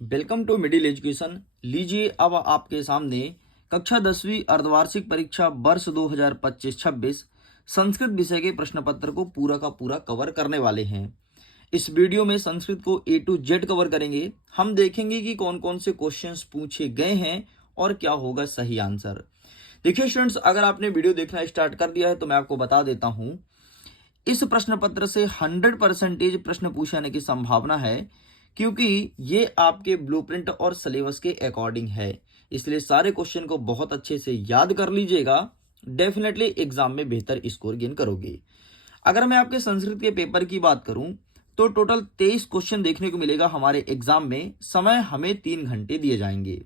Welcome to middle education. लीजिए अब आपके सामने कक्षा 10वीं अर्धवार्षिक परीक्षा वर्ष 2025-26 संस्कृत विषय के प्रश्न पत्र को पूरा का पूरा कवर करने वाले हैं। इस वीडियो में संस्कृत को A to Z कवर करेंगे। हम देखेंगे कि कौन कौन से क्वेश्चंस पूछे गए हैं और क्या होगा सही आंसर। देखिए स्टूडेंट्स, अगर आपने वीडियो देखना स्टार्ट कर दिया है तो मैं आपको बता देता हूं, इस प्रश्न पत्र से 100% प्रश्न पूछे जाने की संभावना है, क्योंकि ये आपके ब्लूप्रिंट और सिलेबस के अकॉर्डिंग है। इसलिए सारे क्वेश्चन को बहुत अच्छे से याद कर लीजिएगा, डेफिनेटली एग्जाम में बेहतर स्कोर गेन करोगे। अगर मैं आपके संस्कृत के पेपर की बात करूं तो टोटल 23 क्वेश्चन देखने को मिलेगा हमारे एग्जाम में। समय हमें 3 घंटे दिए जाएंगे।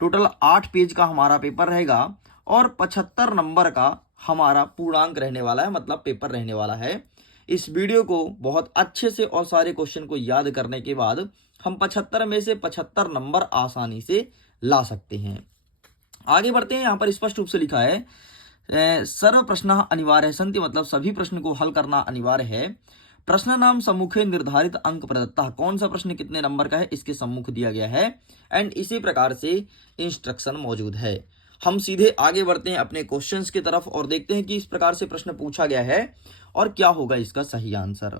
टोटल 8 पेज का हमारा पेपर रहेगा और 75 नंबर का हमारा पूर्णांक रहने वाला है, मतलब पेपर रहने वाला है। इस वीडियो को बहुत अच्छे से और सारे क्वेश्चन को याद करने के बाद हम 75 में से 75 नंबर आसानी से ला सकते हैं। आगे बढ़ते हैं। यहाँ पर स्पष्ट रूप से लिखा है सर्व प्रश्न अनिवार्य संति, मतलब सभी प्रश्न को हल करना अनिवार्य है। प्रश्न नाम सम्मुखे निर्धारित अंक प्रदत्ता, कौन सा प्रश्न कितने नंबर का है इसके सम्मुख दिया गया है। एंड इसी प्रकार से इंस्ट्रक्शन मौजूद है। हम सीधे आगे बढ़ते हैं अपने क्वेश्चंस की तरफ और देखते हैं कि इस प्रकार से प्रश्न पूछा गया है और क्या होगा इसका सही आंसर।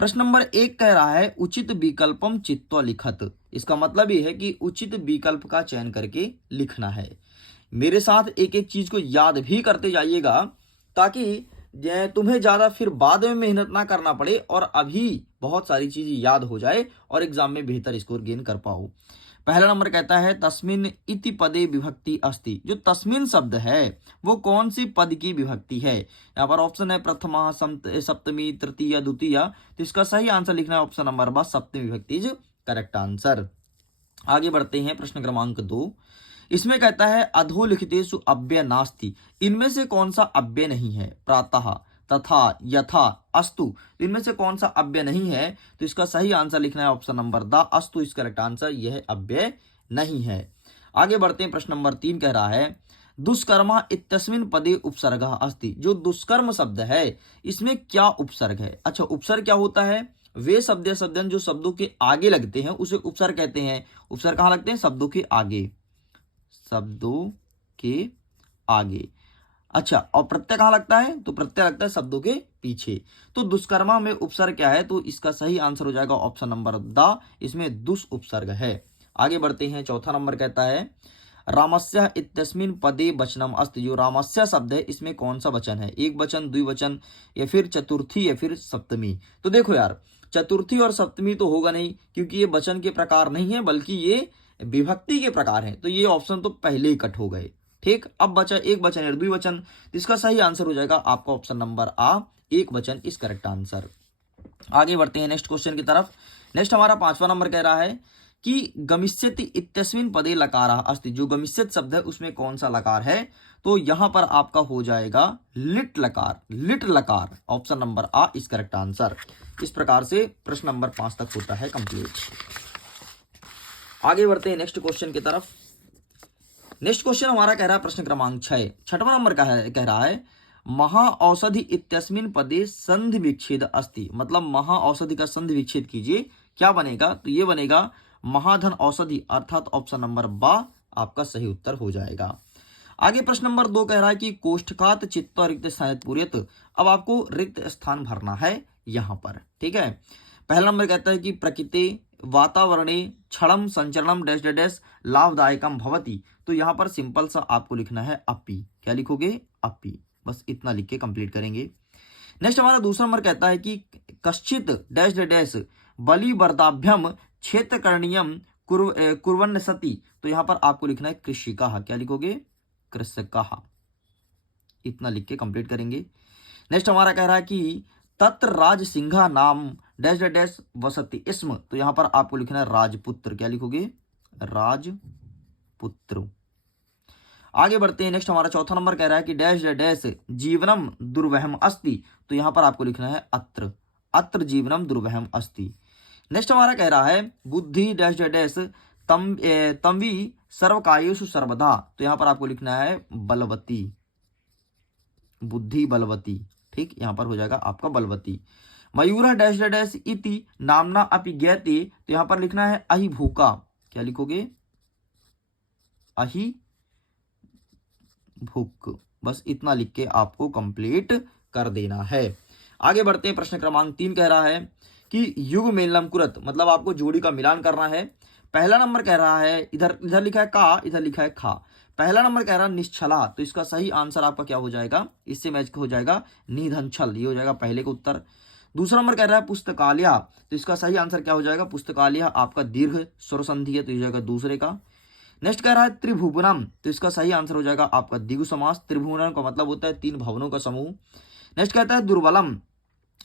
प्रश्न नंबर 1 कह रहा है उचित विकल्पम चित्वा लिखत। इसका मतलब ये है कि उचित विकल्प का चयन करके लिखना है। मेरे साथ एक एक चीज को याद भी करते जाइएगा, ताकि तुम्हें ज्यादा फिर बाद में मेहनत ना करना पड़े और अभी बहुत सारी चीजें याद हो जाए और एग्जाम में बेहतर स्कोर गेन कर पाओ। पहला नंबर कहता है तस्मिन इति पदे विभक्ति अस्ति। जो तस्मिन शब्द है वो कौन सी पद की विभक्ति है। यहाँ पर ऑप्शन है प्रथमा, सप्तमी, तृतीय, द्वितीय। तो इसका सही आंसर लिखना है ऑप्शन नंबर बा, सप्तमी विभक्ति इज करेक्ट आंसर। आगे बढ़ते हैं। प्रश्न क्रमांक 2, इसमें कहता है अधोलिखितेषु अव्यय नास्ति। इनमें से कौन सा अव्यय नहीं है। प्रातः, तथा, यथा, अस्तु। इनमें से कौन सा अव्यय नहीं है। तो इसका सही आंसर लिखना है ऑप्शन नंबर द, अस्तु इस करेक्ट आंसर। यह अव्यय नहीं है। आगे बढ़ते हैं। प्रश्न नंबर 3 कह रहा है दुष्कर्मा इत्यस्मिन् पदे उपसर्गः अस्ति। जो दुष्कर्म शब्द है इसमें क्या उपसर्ग है। अच्छा, उपसर्ग क्या होता है। वे शब्द या शब्दन जो शब्दों के आगे लगते हैं उसे उपसर्ग कहते हैं। उपसर्ग कहाँ लगते हैं। शब्दों के आगे, शब्दों के आगे। अच्छा, और प्रत्यय कहां लगता है। तो प्रत्यय लगता है शब्दों के पीछे। तो दुष्कर्मा में उपसर्ग क्या है। तो इसका सही आंसर हो जाएगा ऑप्शन नंबर द, इसमें दुष् उपसर्ग है। आगे बढ़ते हैं। चौथा नंबर कहता है रामस्य इत्यस्मिन् पदे वचनम अस्ति। जो रामस्य शब्द है इसमें कौन सा वचन है। एक वचन, द्विवचन, या फिर चतुर्थी, या फिर सप्तमी। तो देखो यार, चतुर्थी और सप्तमी तो होगा नहीं, क्योंकि ये वचन के प्रकार नहीं है बल्कि ये विभक्ति के प्रकार हैं। तो ये ऑप्शन तो पहले ही कट हो गए। ठीक, अब बचा एक वचन या द्विवचन। इसका सही आंसर हो जाएगा आपका ऑप्शन नंबर आ, एक वचन इस करेक्ट आंसर। आगे बढ़ते हैं नेक्स्ट क्वेश्चन की तरफ। नेक्स्ट हमारा 5वां नंबर कह रहा है कि गमिष्यति इत्यस्मिन् पदे लकारः अस्ति। जो गमिष्यत शब्द है उसमें कौन सा लकार है। तो यहां पर आपका हो जाएगा लिट लकार, लिट लकार। ऑप्शन नंबर आ इस करेक्ट आंसर। इस प्रकार से प्रश्न नंबर 5 तक होता है कंप्लीट। आगे बढ़ते हैं नेक्स्ट क्वेश्चन की तरफ। नेक्स्ट क्वेश्चन हमारा कह रहा है प्रश्न क्रमांक 6, 6वां नंबर का है, कह रहा है महाऔषधि इत्यस्मिन् पदे संधि विच्छेद अस्ति। मतलब महाऔषधि का संधि विच्छेद कीजिए, क्या बनेगा। तो ये बनेगा महाधन औषधि, अर्थात ऑप्शन नंबर बा आपका सही उत्तर हो जाएगा। आगे प्रश्न नंबर 2 कह रहा है कि कोष्ठकात चित्वा रिक्त स्थान पूर्यत। अब आपको रिक्त स्थान भरना है यहां पर। ठीक है, पहला नंबर कहता है कि प्रकृति वातावरणे क्षणम संचरणम डैश डैश डैश लाभदायकम भवति। तो यहां पर सिंपल सा आपको लिखना है अपी। क्या लिखोगे। अपी, बस इतना लिख के कंप्लीट करेंगे। नेक्स्ट हमारा दूसरा नंबर कहता है कि कश्चित डैश डैश डैश बलिवर्दाभ्यम क्षेत्र करणीयम कुर्वन्न सति। तो यहां पर आपको लिखना है कृषिका। क्या लिखोगे। कृषिका, इतना लिख के कंप्लीट करेंगे। नेक्स्ट हमारा कह रहा है कि तत्र राज सिंहा नाम डैश डैश वसति इसम। तो यहां पर आपको लिखना है राजपुत्र। क्या लिखोगे। राजपुत्र। आगे बढ़ते हैं। नेक्स्ट हमारा चौथा नंबर कह रहा है कि डैश डैश जीवनम दुर्वहम अस्ति। तो यहां पर आपको लिखना है अत्र, अत्र जीवनम दुर्वहम अस्ति। नेक्स्ट हमारा कह रहा है बुद्धि डैश डैश तंवी सर्वकायेषु सर्वदा। तो यहां पर आपको लिखना है बलवती, बुद्धि बलवती। ठीक, यहां पर हो जाएगा आपका बलवती। मयूर डैश डैश इति नामना अपि ज्ञाते, तो यहाँ पर लिखना है अहि भूका। क्या लिखोगे? अहि भूक। बस इतना लिख के आपको कंप्लीट कर देना है। आगे बढ़ते हैं, प्रश्न क्रमांक 3 कह रहा है कि युग मेलनम कुरत, मतलब आपको जोड़ी का मिलान करना है। पहला नंबर कह रहा है, इधर इधर लिखा है का, इधर लिखा है खा। पहला नंबर कह रहा है निश्छला, तो इसका सही आंसर आपका क्या हो जाएगा? इससे मैच हो जाएगा निधन छल, ये हो जाएगा पहले का उत्तर। दूसरा नंबर कह रहा है पुस्तकालय, तो इसका सही आंसर क्या हो जाएगा? पुस्तकालय आपका दीर्घ स्वर संधि है, तो ये हो जाएगा दूसरे का। नेक्स्ट कह रहा है त्रिभुवनम, तो इसका सही आंसर हो जाएगा आपका द्विगु समास। त्रिभुवनम का मतलब होता है 3 भवनों का समूह। नेक्स्ट कहता है दुर्बलम,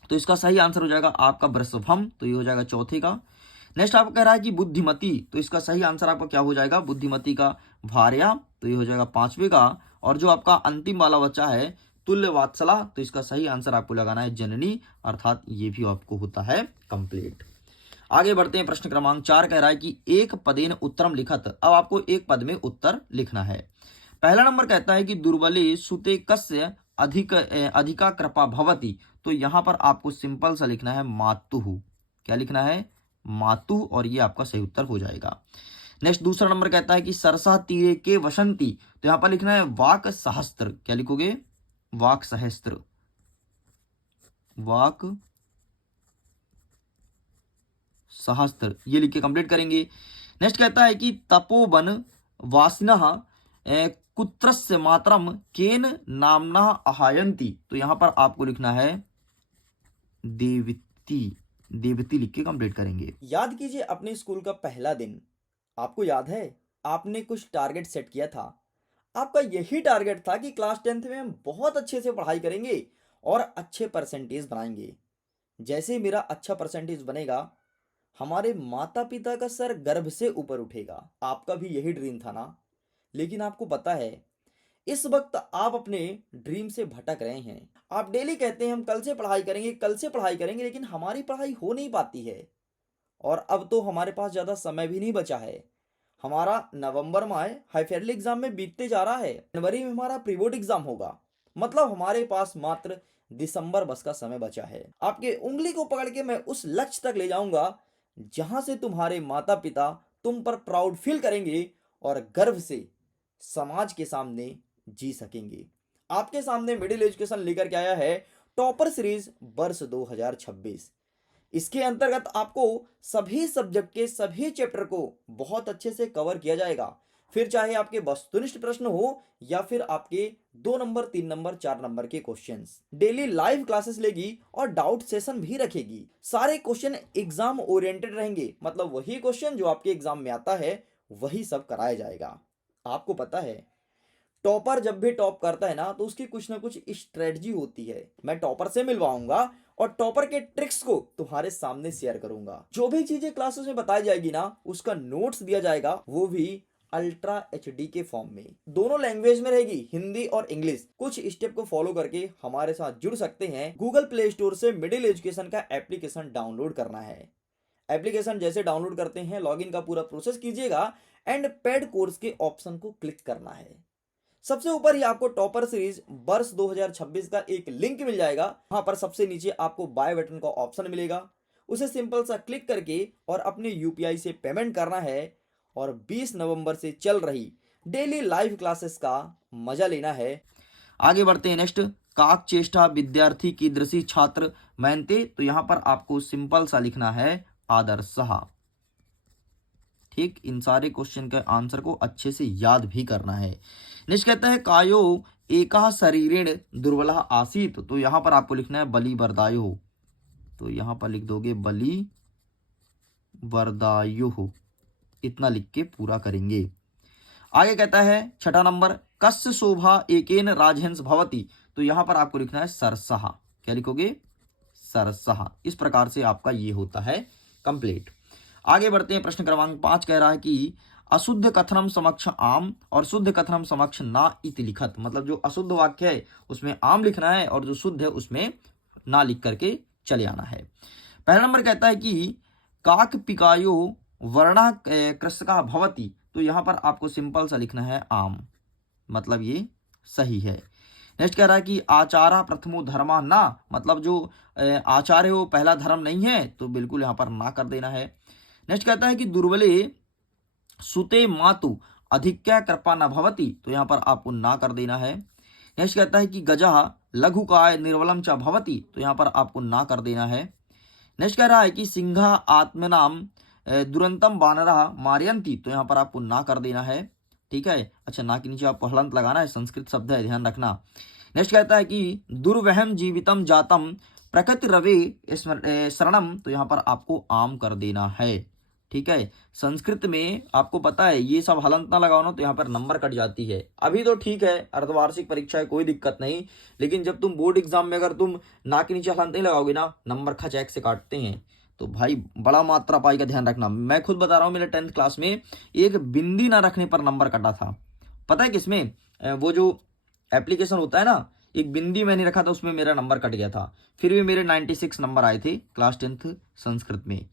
तो इसका सही आंसर हो जाएगा आपका वृषभम, तो ये हो जाएगा चौथे का। नेक्स्ट आपको कह रहा है कि बुद्धिमती, तो इसका सही आंसर आपका क्या हो जाएगा? बुद्धिमती का भार्या, तो ये हो जाएगा 5वें का। और जो आपका अंतिम वाला बच्चा है तुल्य वात्सला, तो इसका सही आंसर आपको लगाना है जननी, अर्थात ये भी आपको होता है कंप्लीट। आगे बढ़ते हैं, प्रश्न क्रमांक 4 कह रहा है कि एक पदेन उत्तरम लिखत। अब आपको एक पद में उत्तर लिखना है। पहला नंबर कहता है कि दुर्बले सुते कस्य अधिका कृपा भवती, तो यहां पर आपको सिंपल सा लिखना है मातुहु। क्या लिखना है? मातु, और ये आपका सही उत्तर हो जाएगा। नेक्स्ट दूसरा नंबर कहता है कि सरसा तीरे के वसंती, तो यहां पर लिखना है वाक सहस्त्र। क्या लिखोगे? वाक सहस्त्र, वाक सहस्त्र, ये लिख के कंप्लीट करेंगे। नेक्स्ट कहता है कि तपोवन वासिनः कुत्रस्य मातरम केन नामना आहायन्ति, तो यहां पर आपको लिखना है देवती। देवती लिख के कंप्लीट करेंगे। याद कीजिए अपने स्कूल का पहला दिन। आपको याद है आपने कुछ टारगेट सेट किया था। आपका यही टारगेट था कि क्लास 10th में हम बहुत अच्छे से पढ़ाई करेंगे और अच्छे परसेंटेज बनाएंगे। जैसे मेरा अच्छा परसेंटेज बनेगा, हमारे माता पिता का सर गर्भ से ऊपर उठेगा। आपका भी यही ड्रीम था ना? लेकिन आपको पता है इस वक्त आप अपने ड्रीम से भटक रहे हैं। आप डेली कहते हैं हम कल से पढ़ाई करेंगे, कल से पढ़ाई करेंगे, लेकिन हमारी पढ़ाई हो नहीं पाती है। और अब तो हमारे पास ज़्यादा समय भी नहीं बचा है। हमारा नवंबर में हाफ ईयरली एग्जाम में बीतते जा रहा है, जनवरी में हमारा प्री बोर्ड एग्जाम होगा, मतलब हमारे पास मात्र दिसंबर बस का समय बचा है। आपके उंगली को पकड़ के मैं उस लक्ष्य तक ले जाऊंगा जहां से तुम्हारे माता पिता तुम पर प्राउड फील करेंगे और गर्व से समाज के सामने जी सकेंगे। आपके सामने मिडिल एजुकेशन लेकर के आया है टॉपर सीरीज वर्ष 2026। इसके अंतर्गत आपको सभी सब्जेक्ट के सभी चैप्टर को बहुत अच्छे से कवर किया जाएगा। फिर चाहे आपके वस्तुनिष्ठ प्रश्न हो या फिर आपके 2 नंबर 3 नंबर 4 नंबर के क्वेश्चंस। डेली लाइव क्लासेस लेगी और डाउट सेशन भी रखेगी। सारे क्वेश्चन एग्जाम ओरिएंटेड रहेंगे, मतलब वही क्वेश्चन जो आपके एग्जाम में आता है वही सब कराया जाएगा। आपको पता है टॉपर जब भी टॉप करता है ना तो उसकी कुछ ना कुछ स्ट्रेटजी होती है। मैं टॉपर से मिलवाऊंगा और टॉपर के ट्रिक्स को तुम्हारे सामने शेयर करूंगा। जो भी चीजें क्लासेस में बताई जाएगी ना उसका नोट्स दिया जाएगा, वो भी अल्ट्रा एचडी के फॉर्म में। दोनों लैंग्वेज में रहेगी, हिंदी और इंग्लिश। कुछ स्टेप को फॉलो करके हमारे साथ जुड़ सकते हैं। गूगल प्ले स्टोर से मिडिल एजुकेशन का एप्लीकेशन डाउनलोड करना है। एप्लीकेशन जैसे डाउनलोड करते हैं लॉगिन का पूरा प्रोसेस कीजिएगा एंड पेड कोर्स के ऑप्शन को क्लिक करना है। सबसे ऊपर ही आपको टॉपर सीरीज वर्ष 2026 का एक लिंक मिल जाएगा। वहां पर सबसे नीचे आपको बाय बटन का ऑप्शन मिलेगा, उसे सिंपल सा क्लिक करके और अपने यूपीआई से पेमेंट करना है और 20 नवंबर से चल रही डेली लाइव क्लासेस का मजा लेना है। आगे बढ़ते हैं नेक्स्ट, काक चेष्टा विद्यार्थी की दृषि छात्र मेहनते, तो यहां पर आपको सिंपल सा लिखना है आदर्शः। ठीक, इन सारे क्वेश्चन के आंसर को अच्छे से याद भी करना है। नेक्स्ट कहता है कायो एका शरीरेण दुर्बला आसीत, तो यहां पर आपको लिखना है बलि वरदायो, तो यहां पर लिख दोगे बलि वरदायो, इतना लिख के पूरा करेंगे। आगे कहता है छठा नंबर कस्य शोभा एकेन राजहंस भवती, तो यहां पर आपको लिखना है सरसः। क्या लिखोगे? सरसः। इस प्रकार से आपका ये होता है कंप्लीट। आगे बढ़ते हैं, प्रश्न क्रमांक 5 कह रहा है कि अशुद्ध कथनम समक्ष आम और शुद्ध कथनम समक्ष ना इति लिखत, मतलब जो अशुद्ध वाक्य है उसमें आम लिखना है और जो शुद्ध है उसमें ना लिख करके चले आना है। पहला नंबर कहता है कि काक पिकायो वर्णा कृषका भवती, तो यहां पर आपको सिंपल सा लिखना है आम, मतलब ये सही है। नेक्स्ट कह रहा है कि आचारा प्रथमो धर्मा ना, मतलब जो आचार्य हो पहला धर्म नहीं है, तो बिल्कुल यहाँ पर ना कर देना है। नेक्स्ट कहता है कि दुर्बले सुते मातु अधिक्या कृपा न भवति, तो यहाँ पर आपको ना कर देना है। नेक्स्ट कहता है कि गजः लघुकाय निर्बलम च भवति, तो यहाँ पर आपको ना कर देना है। नेक्स्ट कह रहा है कि सिंह आत्मनाम दुरंतम वानरः मारयन्ति, तो यहाँ पर आपको ना कर देना है। ठीक है, अच्छा ना के नीचे आपको हलंत लगाना है, संस्कृत शब्द है, ध्यान रखना। नेक्स्ट कहता है कि दुर्वहम जीवितम जातम प्रकृति रवे शरणम, तो यहाँ पर आपको आम कर देना है। ठीक है, संस्कृत में आपको पता है ये सब हलंत ना लगाओ ना तो यहाँ पर नंबर कट जाती है। अभी तो ठीक है, अर्धवार्षिक परीक्षा है, कोई दिक्कत नहीं, लेकिन जब तुम बोर्ड एग्जाम में अगर तुम ना के नीचे हलंत नहीं लगाओगे ना, नंबर खचैक से काटते हैं। तो भाई बड़ा मात्रा पाई का ध्यान रखना। मैं खुद बता रहा हूँ, मेरे 10th क्लास में एक बिंदी ना रखने पर नंबर कटा था। पता है किसमें? वो जो एप्लीकेशन होता है ना, एक बिंदी मैंने रखा था, उसमें मेरा नंबर कट गया था। फिर भी मेरे 96 नंबर आए थे क्लास 10th संस्कृत में।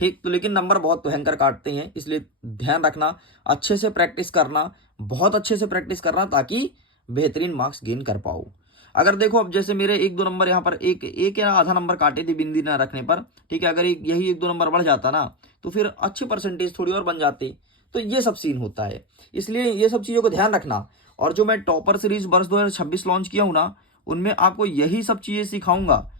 ठीक, तो लेकिन नंबर बहुत भयंकर काटते हैं, इसलिए ध्यान रखना, अच्छे से प्रैक्टिस करना, बहुत अच्छे से प्रैक्टिस करना, ताकि बेहतरीन मार्क्स गेन कर पाओ। अगर देखो अब जैसे मेरे 1-2 नंबर यहाँ पर एक या आधा नंबर काटे थे बिंदी ना रखने पर, ठीक है, अगर यही 1-2 नंबर बढ़ जाता ना तो फिर अच्छे परसेंटेज थोड़ी और बन जाते। तो ये सब सीन होता है, इसलिए ये सब चीज़ों को ध्यान रखना। और जो मैं टॉपर सीरीज वर्ष 2026 लॉन्च किया हूँ ना, उनमें आपको यही सब चीज़ें सिखाऊंगा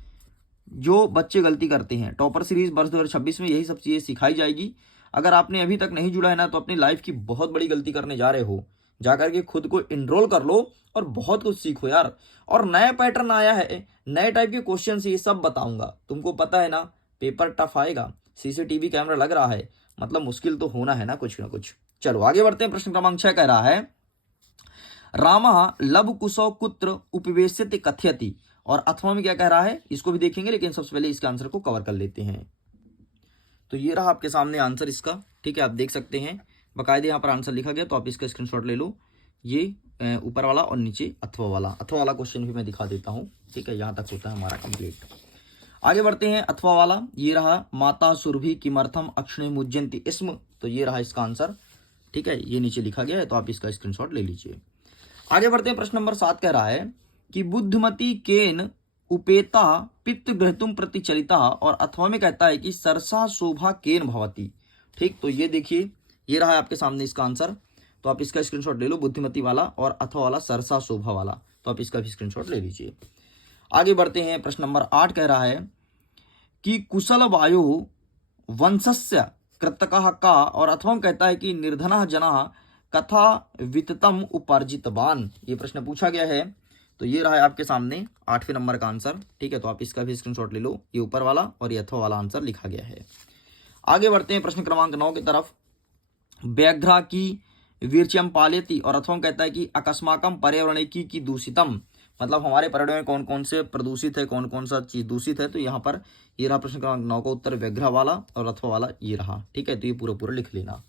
जो बच्चे गलती करते हैं। टॉपर सीरीज वर्ष 2026 में यही सब चीज़ें सिखाई जाएगी। अगर आपने अभी तक नहीं जुड़ा है ना, तो अपनी लाइफ की बहुत बड़ी गलती करने जा रहे हो। जाकर के खुद को इनरोल कर लो और बहुत कुछ सीखो यार। और नया पैटर्न आया है, नए टाइप के क्वेश्चन ये सब बताऊंगा। तुमको पता है ना, पेपर टफ आएगा, सीसीटीवी कैमरा लग रहा है, मतलब मुश्किल तो होना है ना कुछ ना कुछ। चलो आगे बढ़ते हैं। प्रश्न क्रमांक 6 कह रहा है, रामः लवकुशौ कुत्र उपवेश्यते कथयति, और अथवा में क्या कह रहा है इसको भी देखेंगे, लेकिन सबसे पहले इसके आंसर को कवर कर लेते हैं। तो ये रहा आपके सामने आंसर इसका। ठीक है, आप देख सकते हैं बाकायदे यहाँ पर आंसर लिखा गया, तो आप इसका स्क्रीनशॉट ले लो। ये ऊपर वाला और नीचे अथवा वाला क्वेश्चन भी मैं दिखा देता हूँ। ठीक है, यहाँ तक होता है हमारा कंप्लीट। आगे बढ़ते हैं। अथवा वाला ये रहा, माता सुरभि किमर्थम अक्षणे मुज्जयंती स्म, तो ये रहा इसका आंसर। ठीक है, ये नीचे लिखा गया है, तो आप इसका स्क्रीनशॉट ले लीजिए। आगे बढ़ते हैं। प्रश्न नंबर 7 कह रहा है कि बुद्धिमती केन उपेता पित्त ग्रहतुम प्रतिचलिता, और अथवा में कहता है कि सरसा शोभा केन भवती। ठीक, तो ये देखिए, ये रहा है आपके सामने इसका आंसर, तो आप इसका स्क्रीनशॉट ले लो, बुद्धिमती वाला और अथवा वाला सरसा शोभा वाला, तो आप इसका भी स्क्रीनशॉट ले लीजिए। आगे बढ़ते हैं। प्रश्न नंबर 8 कह रहा है कि कुशल वायु वंशस्य कृतकः का, और अथवा में कहता है कि निर्धनः जनः कथा वित्तम उपार्जितवान। ये प्रश्न पूछा गया है, तो ये रहा है आपके सामने 8वें नंबर का आंसर। ठीक है, तो आप इसका भी स्क्रीनशॉट ले लो, ये ऊपर वाला और ये अथवा वाला आंसर लिखा गया है। आगे बढ़ते हैं प्रश्न क्रमांक 9 की तरफ। व्याघ्रा की वीर्च्यम पालेति, और अथवा कहता है कि अकस्माकम पर्यावरण की दूषितम, मतलब हमारे पर्यावरण में कौन कौन से प्रदूषित है, कौन कौन सा चीज दूषित है। तो यहाँ पर ये रहा प्रश्न क्रमांक 9 का उत्तर, व्याघ्रा वाला और अथवा वाला ये रहा। ठीक है, तो ये पूरा लिख लेना।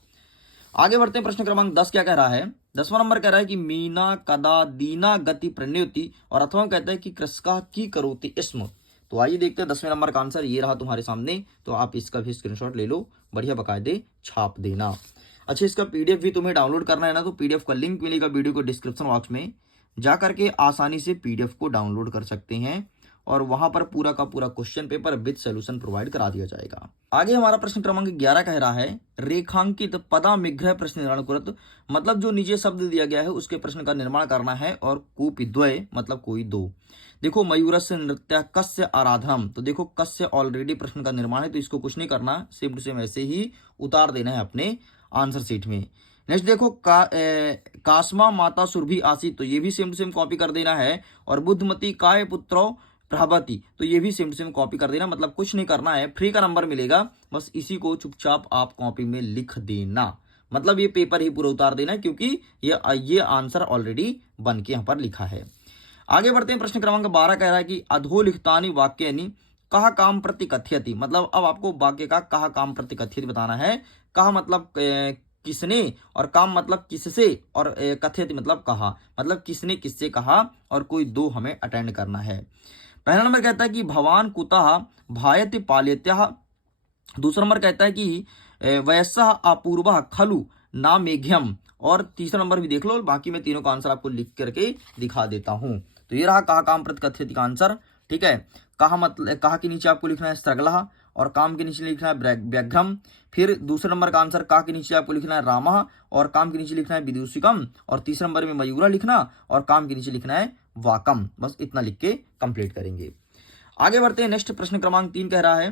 आगे बढ़ते हैं। प्रश्न क्रमांक 10 क्या कह रहा है? 10वां नंबर कह रहा है कि मीना कदा दीना गति प्रणयोति, और अथवा कहता है कि कृषका की करोति स्म। तो आइए देखते हैं 10वें नंबर का आंसर, ये रहा तुम्हारे सामने, तो आप इसका भी स्क्रीनशॉट ले लो, बढ़िया बकायदे छाप देना। अच्छा, इसका पीडीएफ भी तुम्हें डाउनलोड करना है ना, तो पीडीएफ का लिंक मिलेगा वीडियो को डिस्क्रिप्शन बॉक्स में, जा करके आसानी से पीडीएफ को डाउनलोड कर सकते हैं, और वहां पर पूरा का पूरा question paper with solution provide करा दिया जाएगा। आगे हमारा प्रश्न क्रमांक 11 कह रहा है, रेखांकित पदा विग्रह प्रश्न निर्माण कुरत, मतलब जो नीचे शब्द दिया गया है उसके प्रश्न का निर्माण करना है, और कूपी द्वय मतलब कोई दो। देखो मयूरस्य नृत्य कस्य आराधनम, तो देखो कस्य ऑलरेडी प्रश्न का निर्माण है, तो इसको कुछ नहीं करना, सेम टू सेम ऐसे ही उतार देना है अपने आंसर शीट में। नेक्स्ट देखो कास्मा माता सुरभि आसी, तो ये भी सेम टू सेम कॉपी कर देना है, और बुद्धमती काय पुत्रो प्रभावती, तो ये भी सेम टू सेम कॉपी कर देना, मतलब कुछ नहीं करना है, फ्री का नंबर मिलेगा, बस इसी को चुपचाप आप कॉपी में लिख देना, मतलब ये पेपर ही पूरा उतार देना, क्योंकि ये आंसर ऑलरेडी बन के यहाँ पर लिखा है। आगे बढ़ते हैं। प्रश्न क्रमांक 12 कह रहा है कि अधोलिखितानि वाक्यानि कहा काम प्रति कथयति, मतलब अब आपको वाक्य का कहा काम प्रति कथयति बताना है। कहा मतलब किसने, और काम मतलब किससे, और कथयति मतलब कहा, मतलब किसने किससे कहा, और कोई दो हमें अटेंड करना है। पहला नंबर कहता है कि भवान कुतः भायति पाल्यत्यः, दूसरा नंबर कहता है कि वयस्सः अपूर्वः खलु ना मेघ्यम, और तीसरा नंबर भी देख लो, बाकी मैं तीनों का आंसर आपको लिख करके दिखा देता हूं। तो ये रहा कहा काम प्रति कथयति का आंसर। ठीक है। कहा मतलब कहा के नीचे आपको लिखना है स्त्रगलः और काम के नीचे लिखना है व्याघ्रम। फिर दूसरे नंबर का आंसर कहा के नीचे आपको लिखना है रामः और काम के नीचे लिखना है विदूषिकम, और तीसरे नंबर में मयूरा लिखना और काम के नीचे लिखना है वाकम। बस इतना लिख के कंप्लीट करेंगे। आगे बढ़ते हैं। नेक्स्ट प्रश्न क्रमांक 3 कह रहा है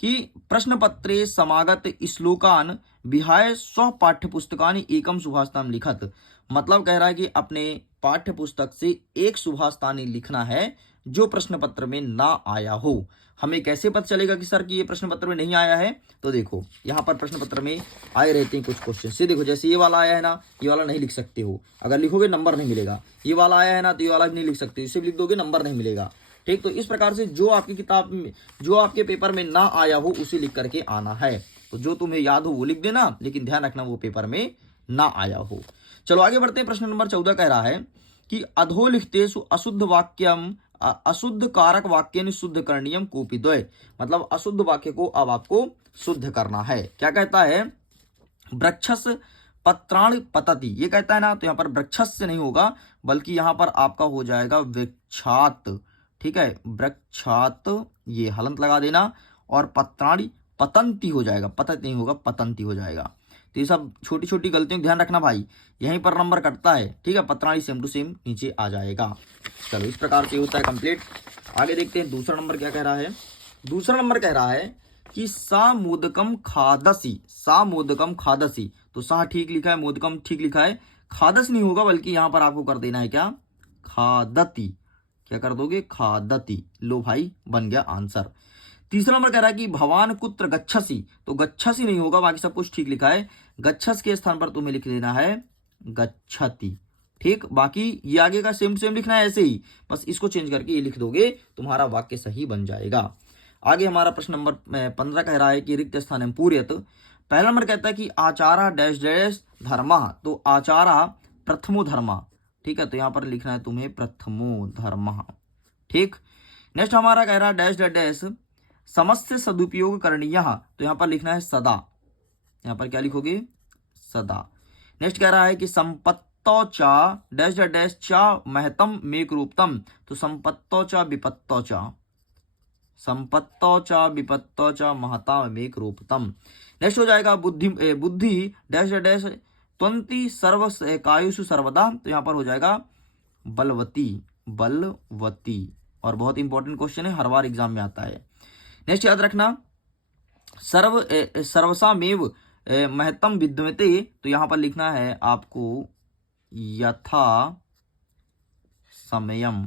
कि प्रश्न पत्रे समागत श्लोकान विहाय स्व पाठ्य पुस्तकानि एकम सुभाषितम लिखत। मतलब कह रहा है कि अपने पाठ्य पुस्तक से एक सुभाषितानी लिखना है जो प्रश्न पत्र में ना आया हो। हमें कैसे पता चलेगा कि सर कि ये प्रश्न पत्र में नहीं आया है? तो देखो यहाँ पर प्रश्न पत्र में आए रहते हैं कुछ क्वेश्चन से। देखो जैसे ये वाला आया है ना, ये वाला नहीं लिख सकते हो, अगर लिखोगे नंबर नहीं मिलेगा। ये वाला आया है ना, तो ये वाला नहीं लिख सकते, इसे भी लिख दोगे नंबर नहीं मिलेगा। ठीक, तो इस प्रकार से जो आपकी किताब में, जो आपके पेपर में ना आया हो उसे लिख करके आना है। तो जो तुम्हें याद हो वो लिख देना, लेकिन ध्यान रखना वो पेपर में ना आया हो। चलो आगे बढ़ते हैं। प्रश्न नंबर 14 कह रहा है कि अधोलिखितेषु अशुद्ध वाक्यम अशुद्ध कारक वाक्य शुद्ध करणीयम कोपिद्वय। मतलब अशुद्ध वाक्य को अब आपको शुद्ध करना है। क्या कहता है? वृक्षस पत्राण पतति, ये कहता है ना, तो यहाँ पर वृक्षस से नहीं होगा बल्कि यहाँ पर आपका हो जाएगा वृक्षात। ठीक है, वृक्षात, ये हलंत लगा देना, और पत्राणी पतंती हो जाएगा, पतत नहीं होगा, पतंती हो जाएगा। तो ये सब छोटी छोटी गलतियों का ध्यान रखना भाई, यहीं पर नंबर कटता है। ठीक है, पत्राणी सेम टू सेम नीचे आ जाएगा। चलो इस प्रकार से होता है कंप्लीट। आगे देखते हैं दूसरा नंबर क्या कह रहा है। दूसरा नंबर कह रहा है कि सा मोदकम खादसी, सा मोदकम खादसी। तो सा ठीक लिखा है, मोदकम ठीक लिखा है, खादस नहीं होगा बल्कि यहां पर आपको कर देना है क्या, खादती। क्या कर दोगे? खादती। लो भाई, बन गया आंसर। तीसरा नंबर कह रहा है कि भवान कुत्र गच्छसी। तो गच्छसी नहीं होगा, बाकी सब कुछ ठीक लिखा है। गच्छस के स्थान पर तुम्हें लिख देना है गच्छति। ठीक, बाकी ये आगे का सेम टू सेम लिखना है ऐसे ही, बस इसको चेंज करके ये लिख दोगे, तुम्हारा वाक्य सही बन जाएगा। आगे हमारा प्रश्न नंबर 15 कह रहा है कि रिक्त स्थान पूर्यत। पहला नंबर कहता है कि आचारा डैश डैश धर्मा। तो आचारा प्रथमो धर्मा। ठीक है, तो यहां पर लिखना है तुम्हें प्रथमो धर्म। ठीक, नेक्स्ट हमारा कह रहा है डैश डैश डैश समस्त सदुपयोग करणीय। तो यहां पर लिखना है सदा। यहां पर क्या लिखोगे? सदा। नेक्स्ट कह रहा है कि संपत्तो चा डैश डैश डैश चा महतम मेक रूपतम। तो संपत्तो चा विपत्तो चा, संपत्तो चा विपत्तो चा महता मेक रूपतम। नेक्स्ट हो जाएगा बुद्धि बुद्धि डैश डैश डैश त्वंति सर्व कायुषु सर्वदा। तो यहां पर हो जाएगा बलवती, बलवती। और बहुत इंपॉर्टेंट क्वेश्चन है, हर बार एग्जाम में आता है। नेक्स्ट याद रखना सर्वसामेव महत्तम विद्यते। तो यहां पर लिखना है आपको यथा समयम,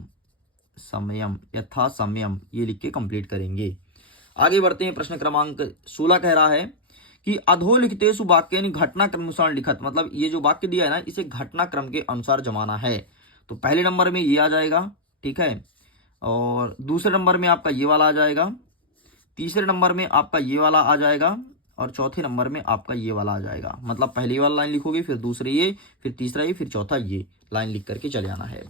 समयम, यथा समयम, ये लिख के कंप्लीट करेंगे। आगे बढ़ते हैं। प्रश्न क्रमांक 16 कह रहा है कि अधोलिखितेषु वाक्यानि घटनाक्रम अनुसार लिखत। मतलब ये जो वाक्य दिया है ना, इसे घटनाक्रम के अनुसार जमाना है। तो पहले नंबर में ये आ जाएगा, ठीक है, और दूसरे नंबर में आपका ये वाला आ जाएगा, तीसरे नंबर में आपका ये वाला आ जाएगा, और चौथे नंबर में आपका ये वाला आ जाएगा। मतलब पहली वाला लाइन लिखोगे, फिर दूसरे ये, फिर तीसरा ये, फिर चौथा ये लाइन लिख करके चले जाना है।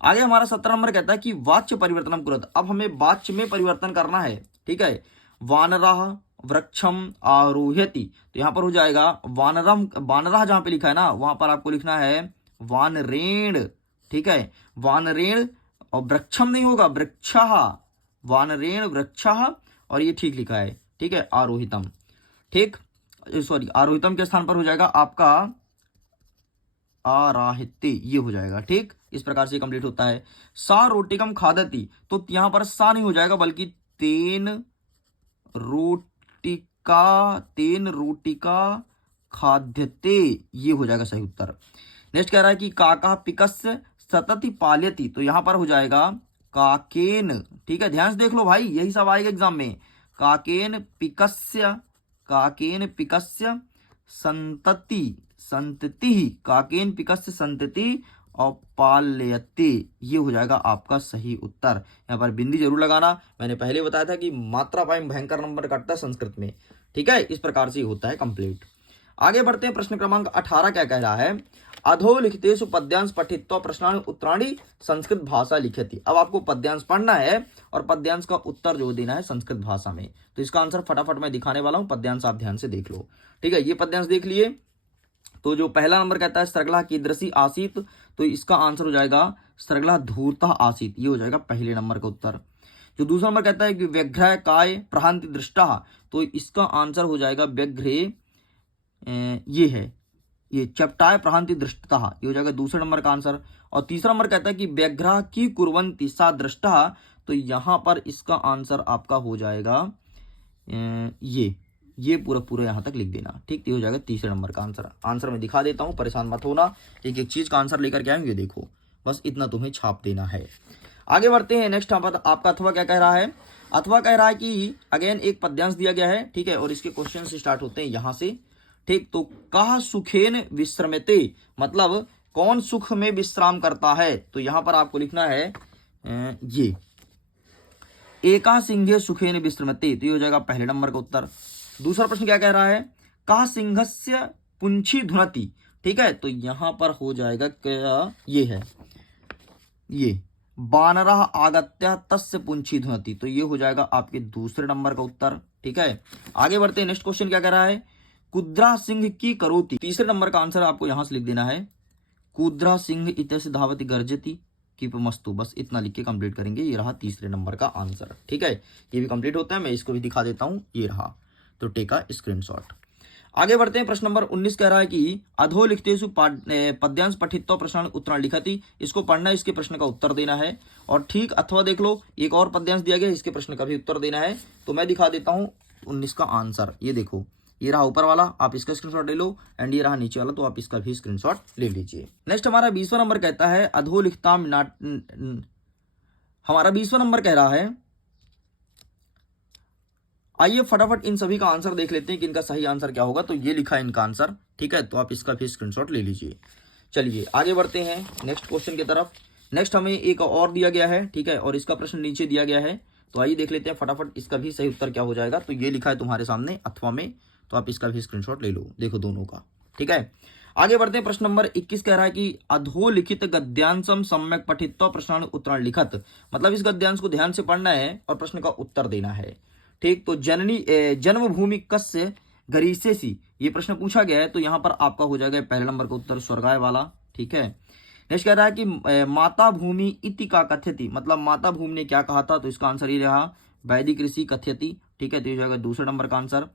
आगे हमारा 17 नंबर कहता है कि वाच्य परिवर्तन कुरत। अब हमें वाच्य में परिवर्तन करना है। ठीक है, वानराह वृक्षम आरोह्यति। तो यहां पर हो जाएगा वानरम, वानराह जहां पे लिखा है ना, वहां पर आपको लिखना है वानरेण। ठीक है, वानरेण, और वृक्षम नहीं होगा, वृक्षः, वानरेण वृक्षः, और ये ठीक लिखा है। ठीक है, आरोहितम। ठीक, सॉरी, आरोहितम के स्थान पर हो जाएगा आपका आराहित्य, ये हो जाएगा। ठीक, इस प्रकार से कंप्लीट होता है। सा रोटिकम खादती। तो यहां पर सा नहीं हो जाएगा बल्कि तेन रोटिका, तेन रोटिका खाद्यते, ये हो जाएगा सही उत्तर। नेक्स्ट कह रहा है कि काका पिकस्य सतति पाल्यति। तो यहां पर हो जाएगा काकेन। ठीक है, ध्यान से देख लो भाई, यही सब आएगा एग्जाम में। काकेन पिकस्य, काकेन पिकस्य संतति, संतति, काकेन पिकस्य संतति और पाल्यते, ये हो जाएगा आपका सही उत्तर। यहाँ पर बिंदी जरूर लगाना। मैंने पहले बताया था कि मात्रा पाई भयंकर नंबर कटता है संस्कृत में। ठीक है, इस प्रकार से होता है कंप्लीट। आगे बढ़ते हैं। प्रश्न क्रमांक 18 क्या कह रहा है? अधोलिखितेषु पद्यांश पठित्वा प्रश्नानि उत्तराणि संस्कृत भाषा लिखति। अब आपको पद्यांश पढ़ना है और पद्यांश का उत्तर जो देना है संस्कृत भाषा में। तो इसका आंसर फटाफट मैं दिखाने वाला हूं, पद्यांश आप ध्यान से देख लो। ठीक है, ये पद्यांश देख लिए। तो जो पहला नंबर कहता है स्त्रगला कीदृशी आसीत, तो इसका आंसर हो जाएगा स्त्रगला धूर्तः आसीत, ये हो जाएगा पहले नंबर का उत्तर। जो दूसरा नंबर कहता है कि व्यग्रह काय प्रहांति दृष्टा, तो इसका आंसर हो जाएगा व्यग्रे, ये है, ये चपटाय प्रहांति दृष्टता, ये हो जाएगा दूसरे नंबर का आंसर। और तीसरा नंबर कहता है कि व्यग्रह की कुर्वन्ति सा दृष्टा, तो यहाँ पर इसका आंसर आपका हो जाएगा ये पूरा पूरा यहाँ तक लिख देना, ठीक। ये हो जाएगा तीसरे नंबर का आंसर। आंसर मैं दिखा देता हूँ, परेशान मत होना, एक एक चीज का आंसर लेकर के आएंगे, देखो बस इतना तुम्हें छाप देना है। आगे बढ़ते हैं। नेक्स्ट आपका अथवा क्या कह रहा है? अथवा कह रहा है कि अगेन एक पद्यांश दिया गया है, ठीक है, और इसके क्वेश्चन स्टार्ट होते हैं यहाँ से, ठीक। तो कहा सुखेन विश्रमते, मतलब कौन सुख में विश्राम करता है, तो यहाँ पर आपको लिखना है ये एका सिंहे सुखेन विश्रमते, तो ये हो जाएगा पहले नंबर का उत्तर। दूसरा प्रश्न क्या कह रहा है? कहा सिंहस्य पुंछी धुनति, ठीक है, तो यहां पर हो जाएगा क्या, ये है, ये बानरः आगत्य तस्य पुंछी धुनति, तो ये हो जाएगा आपके दूसरे नंबर का उत्तर, ठीक है। आगे बढ़ते हैं। नेक्स्ट क्वेश्चन क्या कह रहा है? कुद्रा सिंह की करोति, तीसरे नंबर का आंसर आपको यहां से लिख देना है कुद्रा सिंह इतस्य धावति गर्जति कीपमस्तु, बस इतना लिख के कंप्लीट करेंगे। ये रहा तीसरे नंबर का आंसर, ठीक है। ये भी कंप्लीट होता है, मैं इसको भी दिखा देता हूं, ये रहा, तो टेक अ स्क्रीनशॉट। आगे बढ़ते हैं। प्रश्न नंबर 19 कह रहा है कि अधो लिखतेषु पद्यांश पठित्वा प्रश्न उत्तराणि लिखति, इसको पढ़ना है, इसके प्रश्न का उत्तर देना है। और ठीक अथवा देख लो, एक और पद्यांश दिया गया है, इसके प्रश्न का भी उत्तर देना है। तो मैं दिखा देता हूं 19 का आंसर, ये देखो, ये रहा ऊपर वाला, आप इसका स्क्रीनशॉट ले लो, एंड ये रहा नीचे वाला, तो आप इसका भी स्क्रीनशॉट ले लीजिए। नेक्स्ट हमारा 20वां नंबर कहता है अधो लिखताम हमारा 20वां नंबर कह रहा है, आइए फटाफट इन सभी का आंसर देख लेते हैं कि इनका सही आंसर क्या होगा। तो ये लिखा है इनका आंसर, ठीक है, तो आप इसका भी स्क्रीनशॉट ले लीजिए। चलिए आगे बढ़ते हैं नेक्स्ट क्वेश्चन की तरफ। नेक्स्ट हमें एक और दिया गया है, ठीक है, और इसका प्रश्न नीचे दिया गया है, तो आइए देख लेते हैं फटाफट इसका भी सही उत्तर क्या हो जाएगा। तो ये लिखा है तुम्हारे सामने अथवा में, तो आप इसका भी स्क्रीनशॉट ले लो, देखो दोनों का, ठीक है। आगे बढ़ते हैं। प्रश्न नंबर 21 कह रहा है कि अधोलिखित गद्यांशम सम्यक पठित्वा प्रश्न उत्तराणि लिखत, मतलब इस गद्यांश को ध्यान से पढ़ना है और प्रश्न का उत्तर देना है, ठीक। तो जननी जन्मभूमि कस्य गरीसेसी, ये प्रश्न पूछा गया है, तो यहाँ पर आपका हो जाएगा पहले नंबर का उत्तर स्वर्गाय वाला, ठीक है। नेक्स्ट कह रहा है कि माता भूमि इति का कथ्यति, मतलब माता भूमि ने क्या कहा था, तो इसका आंसर ये रहा वैदिक ऋषि कथ्यति, ठीक है, तो ये जाएगा दूसरे नंबर का आंसर।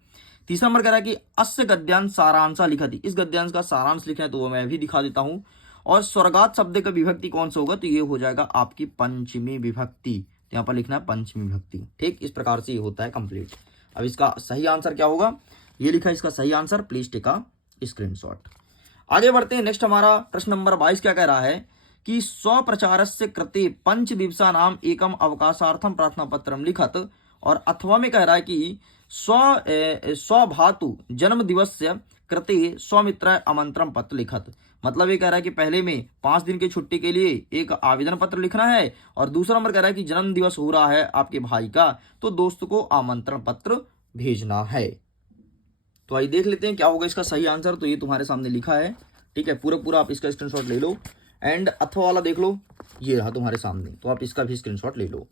तीसरा नंबर कह रहा है कि अस्य गद्यांश सारांशा लिखति, इस गद्यांश का सारांश लिखना है, तो वो मैं भी दिखा देता हूं। और स्वर्गात शब्द का विभक्ति कौन सा होगा, तो ये हो जाएगा आपकी पंचमी विभक्ति, यहाँ पर लिखना है पंचमी विभक्ति, ठीक। इस प्रकार से ये होता है कंप्लीट। अब इसका सही आंसर क्या होगा, ये लिखा है इसका सही answer, please take a screenshot. आगे बढ़ते हैं। नेक्स्ट हमारा प्रश्न नंबर 22 क्या कह रहा है कि स्वप्रचारस्य कृते पंच दिवसानाम एकम अवकाशार्थम प्रार्थना पत्रम लिखत, और अथवा में कह रहा है कि स्वभातु जन्म दिवस्य कृते स्वमित्र आमंत्रण पत्र लिखत, मतलब ये कह रहा है कि पहले में 5 दिन की छुट्टी के लिए एक आवेदन पत्र लिखना है, और दूसरा नंबर कह रहा है कि जन्म दिवस हो रहा है आपके भाई का, तो दोस्त को आमंत्रण पत्र भेजना है। तो आइए देख लेते हैं क्या होगा इसका सही आंसर। तो ये तुम्हारे सामने लिखा है, ठीक है, पूरा पूरा आप इसका स्क्रीनशॉट ले लो, एंड अथवा वाला देख लो, ये रहा तुम्हारे सामने, तो आप इसका भी स्क्रीनशॉट ले लो।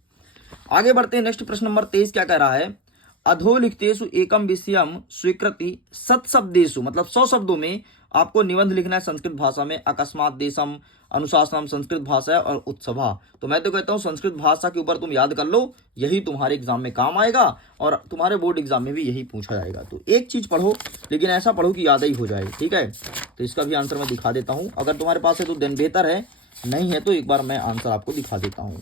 आगे बढ़ते हैं। नेक्स्ट प्रश्न नंबर 23 क्या कह रहा है, अधोलिखितेषु एकम विषयम स्वीकृति सत्शब्देषु, मतलब 100 शब्दों में आपको निबंध लिखना है संस्कृत भाषा में। अकस्मात देशम, अनुशासनम संस्कृत भाषा है, और उत्सभा। तो मैं तो कहता हूँ संस्कृत भाषा के ऊपर तुम याद कर लो, यही तुम्हारे एग्जाम में काम आएगा, और तुम्हारे बोर्ड एग्जाम में भी यही पूछा जाएगा। तो एक चीज पढ़ो, लेकिन ऐसा पढ़ो कि याद ही हो जाए, ठीक है। तो इसका भी आंसर मैं दिखा देता हूँ, अगर तुम्हारे पास है तो दिन बेहतर है, नहीं है तो एक बार मैं आंसर आपको दिखा देता हूँ।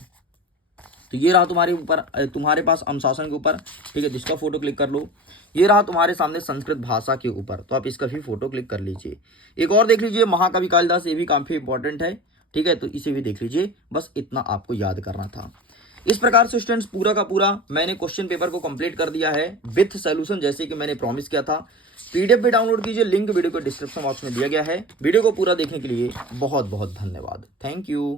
तो ये रहा तुम्हारे ऊपर, तुम्हारे पास अनुशासन के ऊपर, ठीक है, जिसका फोटो क्लिक कर लो। ये रहा तुम्हारे सामने संस्कृत भाषा के ऊपर, तो आप इसका भी फोटो क्लिक कर लीजिए। एक और देख लीजिए महाकवि कालिदास, ये भी काफी इंपॉर्टेंट है, ठीक है, तो इसे भी देख लीजिए, बस इतना आपको याद करना था। इस प्रकार से स्टूडेंट्स पूरा का पूरा मैंने क्वेश्चन पेपर को कंप्लीट कर दिया है विथ सॉल्यूशन, जैसे कि मैंने प्रॉमिस किया था। पीडीएफ भी डाउनलोड कीजिए, लिंक वीडियो को डिस्क्रिप्शन बॉक्स में दिया गया है। वीडियो को पूरा देखने के लिए बहुत बहुत धन्यवाद, थैंक यू।